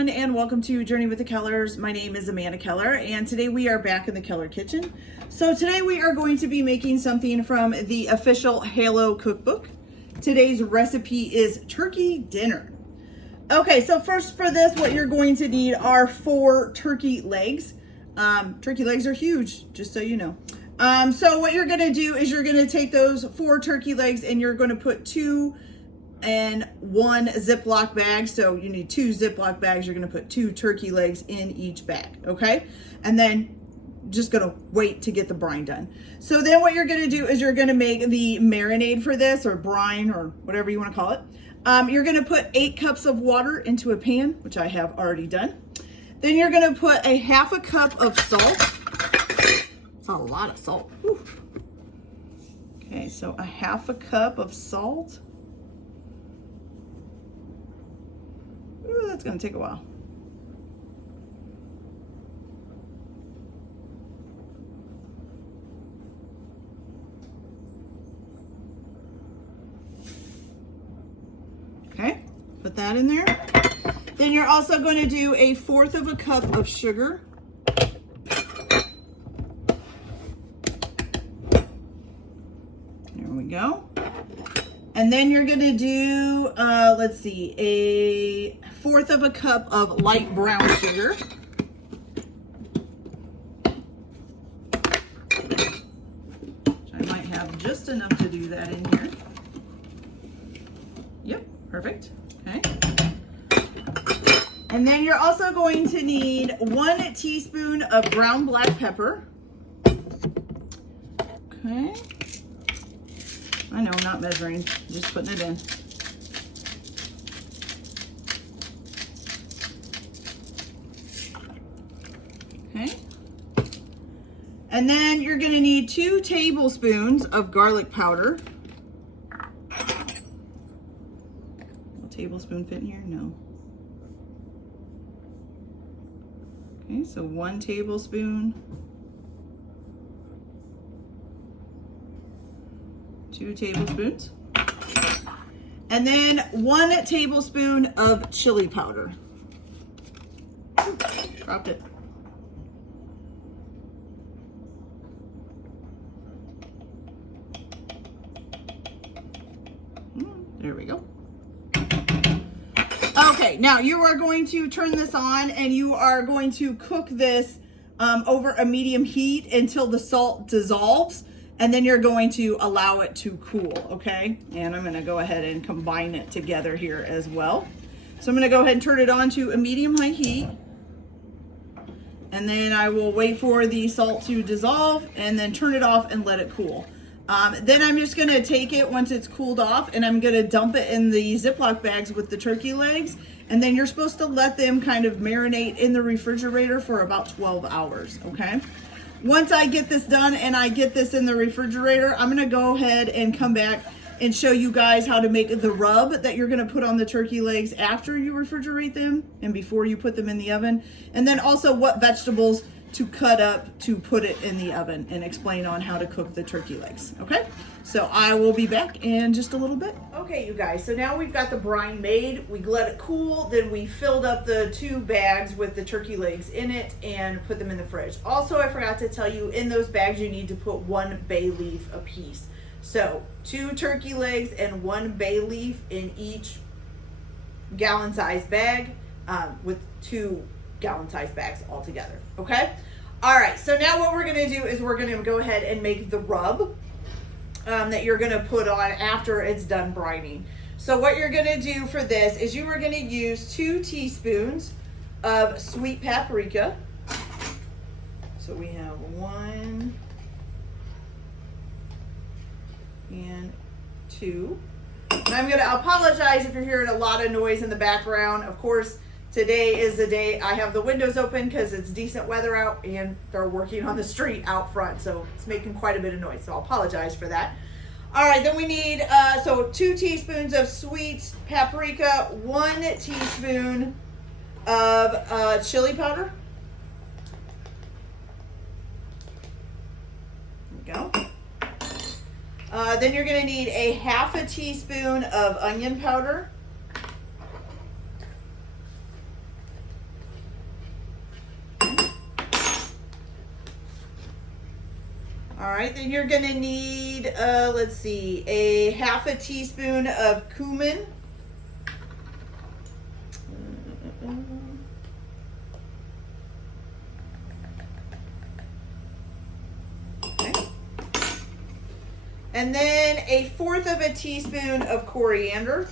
everyone, and welcome to Journey with the Kellers. My name is Amanda Keller, and today we are back in the Keller kitchen. So today we are going to be making something from the official Halo cookbook. Today's recipe is turkey dinner. Okay, so first for this, what you're going to need are 4 turkey legs. Turkey legs are huge, just so you know. So what you're gonna do is you're gonna take those 4 turkey legs and you're gonna put 2 and 1 Ziploc bag. So you need 2 Ziploc bags. You're gonna put 2 turkey legs in each bag, okay? And then just gonna wait to get the brine done. So then what you're gonna do is you're gonna make the marinade for this, or brine, or whatever you wanna call it. You're gonna put 8 cups of water into a pan, which I have already done. Then you're gonna put a 1/2 cup of salt. That's a lot of salt. Whew. Okay, so a 1/2 cup of salt. Ooh, that's gonna take a while. Okay, put that in there. Then you're also going to do a 1/4 cup of sugar. There we go. And then you're gonna do, let's see, a 1/4 cup of light brown sugar. Which I might have just enough to do that in here. Yep, perfect, okay. And then you're also going to need 1 teaspoon of ground black pepper. Okay. I know, not measuring, just putting it in. Okay. And then you're gonna need 2 tablespoons of garlic powder. Will a tablespoon fit in here? No. Okay, so 1 tablespoon. 2 tablespoons. And then 1 tablespoon of chili powder. Oops, dropped it. There we go. Okay, now you are going to turn this on and you are going to cook this over a medium heat until the salt dissolves. And then you're going to allow it to cool, okay? And I'm gonna go ahead and combine it together here as well. So I'm gonna go ahead and turn it on to a medium-high heat. And then I will wait for the salt to dissolve and then turn it off and let it cool. Then I'm just gonna take it once it's cooled off and I'm gonna dump it in the Ziploc bags with the turkey legs. And then you're supposed to let them kind of marinate in the refrigerator for about 12 hours, okay? Once I get this done and I get this in the refrigerator, I'm gonna go ahead and come back and show you guys how to make the rub that you're gonna put on the turkey legs after you refrigerate them and before you put them in the oven. And then also what vegetables to cut up to put it in the oven, and explain on how to cook the turkey legs, okay? So I will be back in just a little bit. Okay, you guys, so now we've got the brine made. We let it cool, then we filled up the 2 bags with the turkey legs in it and put them in the fridge. Also, I forgot to tell you, in those bags you need to put 1 bay leaf a piece. So 2 turkey legs and 1 bay leaf in each gallon-sized bag, with 2 gallon-sized bags all together, okay? All right, so now what we're gonna do is we're gonna go ahead and make the rub that you're gonna put on after it's done brining. So what you're gonna do for this is you are gonna use 2 teaspoons of sweet paprika. So we have 1 and 2. And I'm gonna apologize if you're hearing a lot of noise in the background. Of course, today is the day I have the windows open because it's decent weather out and they're working on the street out front. So it's making quite a bit of noise. So I'll apologize for that. All right, then we need, so 2 teaspoons of sweet paprika, 1 teaspoon of chili powder. There we go. Then you're gonna need a 1/2 teaspoon of onion powder. All right, then you're gonna need, let's see, a half a teaspoon of cumin. Okay. And then a fourth of a teaspoon of coriander.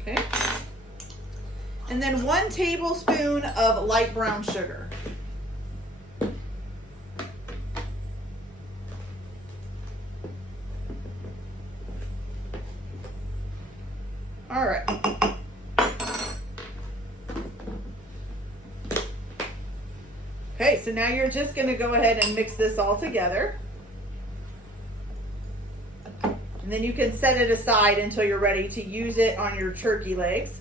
Okay. And then 1 tablespoon of light brown sugar. All right. Okay, so now you're just going to go ahead and mix this all together. And then you can set it aside until you're ready to use it on your turkey legs.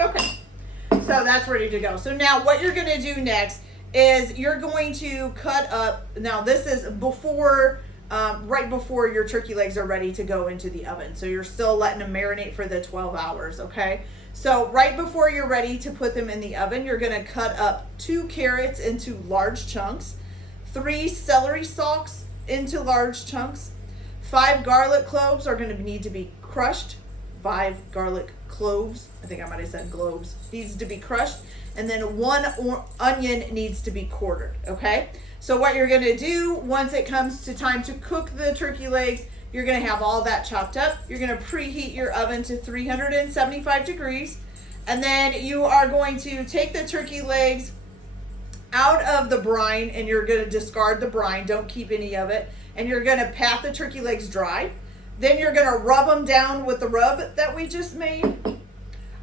Okay, so that's ready to go. So now what you're going to do next is you're going to cut up, now this is before, right before your turkey legs are ready to go into the oven. So you're still letting them marinate for the 12 hours, okay? So right before you're ready to put them in the oven, you're going to cut up 2 carrots into large chunks, 3 celery stalks into large chunks, 5 garlic cloves are going to need to be crushed, 5 garlic cloves, I think I might have said globes, needs to be crushed, and then 1 onion needs to be quartered, okay? So what you're going to do once it comes to time to cook the turkey legs, you're going to have all that chopped up. You're going to preheat your oven to 375 degrees. And then you are going to take the turkey legs out of the brine and you're going to discard the brine. Don't keep any of it. And you're going to pat the turkey legs dry. Then you're going to rub them down with the rub that we just made.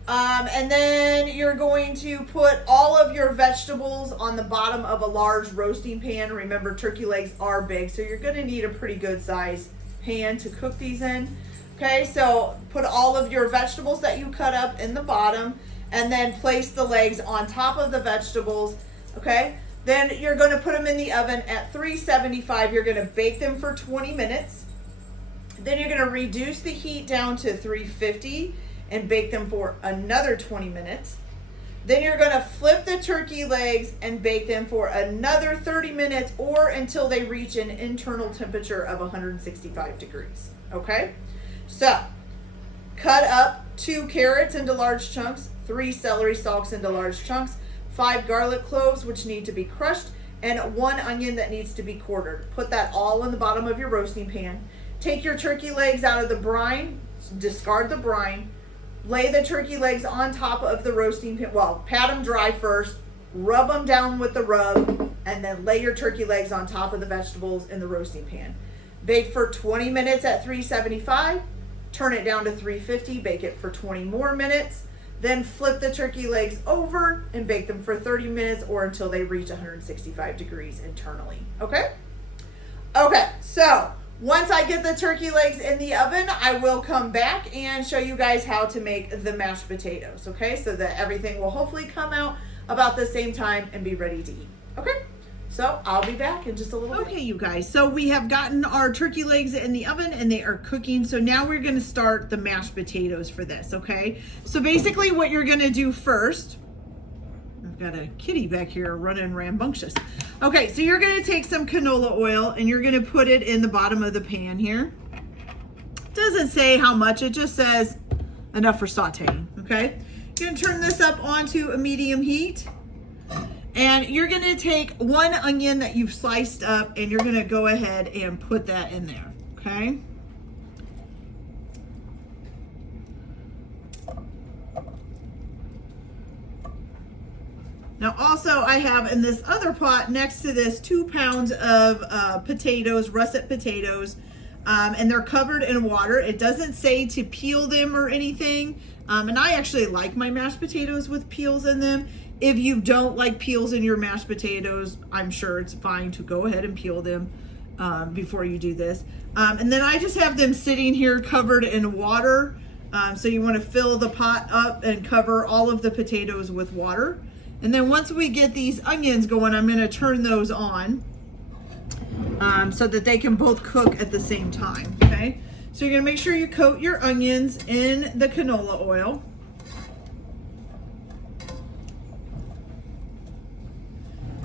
And then you're going to put all of your vegetables on the bottom of a large roasting pan. Remember, turkey legs are big, so you're going to need a pretty good size pan to cook these in. Okay, so put all of your vegetables that you cut up in the bottom and then place the legs on top of the vegetables. Okay, then you're going to put them in the oven at 375. You're going to bake them for 20 minutes. Then you're going to reduce the heat down to 350 and bake them for another 20 minutes. Then you're going to flip the turkey legs and bake them for another 30 minutes or until they reach an internal temperature of 165 degrees. Okay? So, cut up 2 carrots into large chunks, 3 celery stalks into large chunks, 5 garlic cloves which need to be crushed, and 1 onion that needs to be quartered. Put that all in the bottom of your roasting pan. Take your turkey legs out of the brine, discard the brine, lay the turkey legs on top of the roasting pan. Well, pat them dry first, rub them down with the rub, and then lay your turkey legs on top of the vegetables in the roasting pan. Bake for 20 minutes at 375, turn it down to 350, bake it for 20 more minutes, then flip the turkey legs over and bake them for 30 minutes or until they reach 165 degrees internally. Okay? Okay, so once I get the turkey legs in the oven, I will come back and show you guys how to make the mashed potatoes, okay? So that everything will hopefully come out about the same time and be ready to eat, okay? So I'll be back in just a little bit. Okay, you guys, so we have gotten our turkey legs in the oven and they are cooking. So now we're gonna start the mashed potatoes for this, okay? So basically what you're gonna do first, I've got a kitty back here running rambunctious. Okay, so you're gonna take some canola oil and you're gonna put it in the bottom of the pan here. Doesn't say how much, it just says enough for sauteing, okay? You're gonna turn this up onto a medium heat. And you're gonna take 1 onion that you've sliced up and you're gonna go ahead and put that in there, okay? Now also I have in this other pot next to this 2 pounds of potatoes, russet potatoes, and they're covered in water. It doesn't say to peel them or anything, and I actually like my mashed potatoes with peels in them. If you don't like peels in your mashed potatoes, I'm sure it's fine to go ahead and peel them before you do this. And then I just have them sitting here covered in water. So you want to fill the pot up and cover all of the potatoes with water. And then once we get these onions going, I'm gonna turn those on so that they can both cook at the same time, okay? So you're gonna make sure you coat your onions in the canola oil.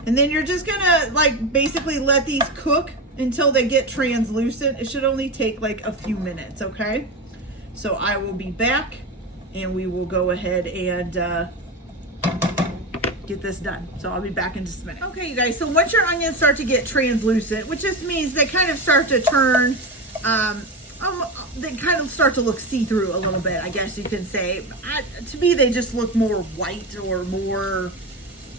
And then you're just gonna like basically let these cook until they get translucent. It should only take like a few minutes, okay? So I will be back and we will go ahead and get this done. So I'll be back in just a minute. Okay, you guys, so once your onions start to get translucent, which just means they kind of start to turn, they kind of start to look see-through a little bit, I guess you can say. To me, they just look more white or more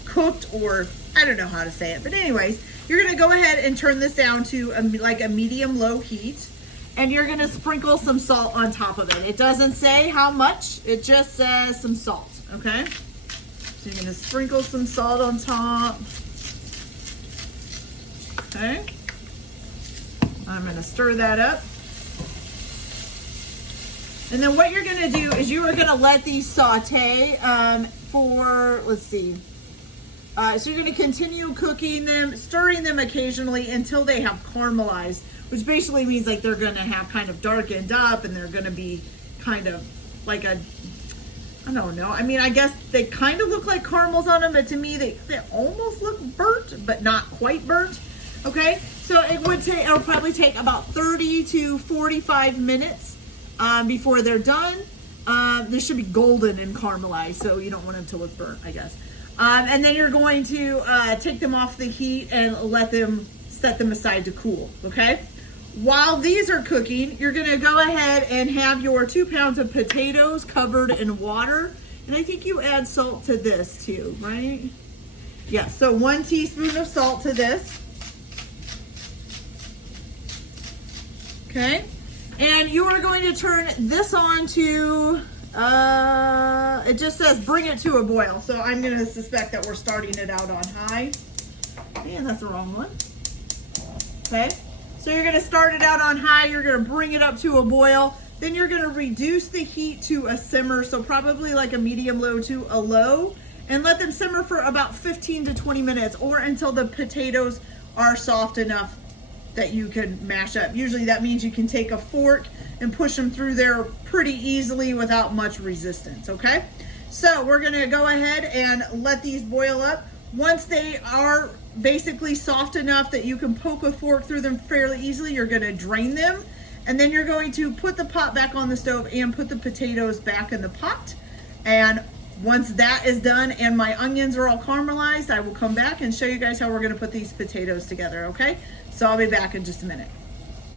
cooked, or I don't know how to say it. But anyways, you're gonna go ahead and turn this down to like a medium-low heat. And you're gonna sprinkle some salt on top of it. It doesn't say how much, it just says some salt, okay? So you're gonna sprinkle some salt on top. Okay. I'm gonna stir that up. And then what you're gonna do is you are gonna let these saute for, let's see. So you're gonna continue cooking them, stirring them occasionally until they have caramelized, which basically means like they're gonna have kind of darkened up and they're gonna be kind of like a, I don't know. I mean, I guess they kind of look like caramels on them, but to me, they almost look burnt, but not quite burnt. Okay, so it'll probably take about 30 to 45 minutes before they're done. They should be golden and caramelized, so you don't want them to look burnt, I guess. And then you're going to take them off the heat and set them aside to cool, okay? While these are cooking, you're gonna go ahead and have your 2 pounds of potatoes covered in water. And I think you add salt to this too, right? Yeah, so 1 teaspoon of salt to this. Okay, and you are going to turn this on to, it just says bring it to a boil. So I'm gonna suspect that we're starting it out on high. And that's the wrong one. Okay, so you're gonna start it out on high, you're gonna bring it up to a boil, then you're gonna reduce the heat to a simmer, so probably like a medium-low to a low, and let them simmer for about 15 to 20 minutes or until the potatoes are soft enough that you can mash up. Usually that means you can take a fork and push them through there pretty easily without much resistance, okay? So we're gonna go ahead and let these boil up. Once they are basically soft enough that you can poke a fork through them fairly easily, you're gonna drain them, and then you're going to put the pot back on the stove and put the potatoes back in the pot. And once that is done and my onions are all caramelized, I will come back and show you guys how we're gonna put these potatoes together, okay? So I'll be back in just a minute.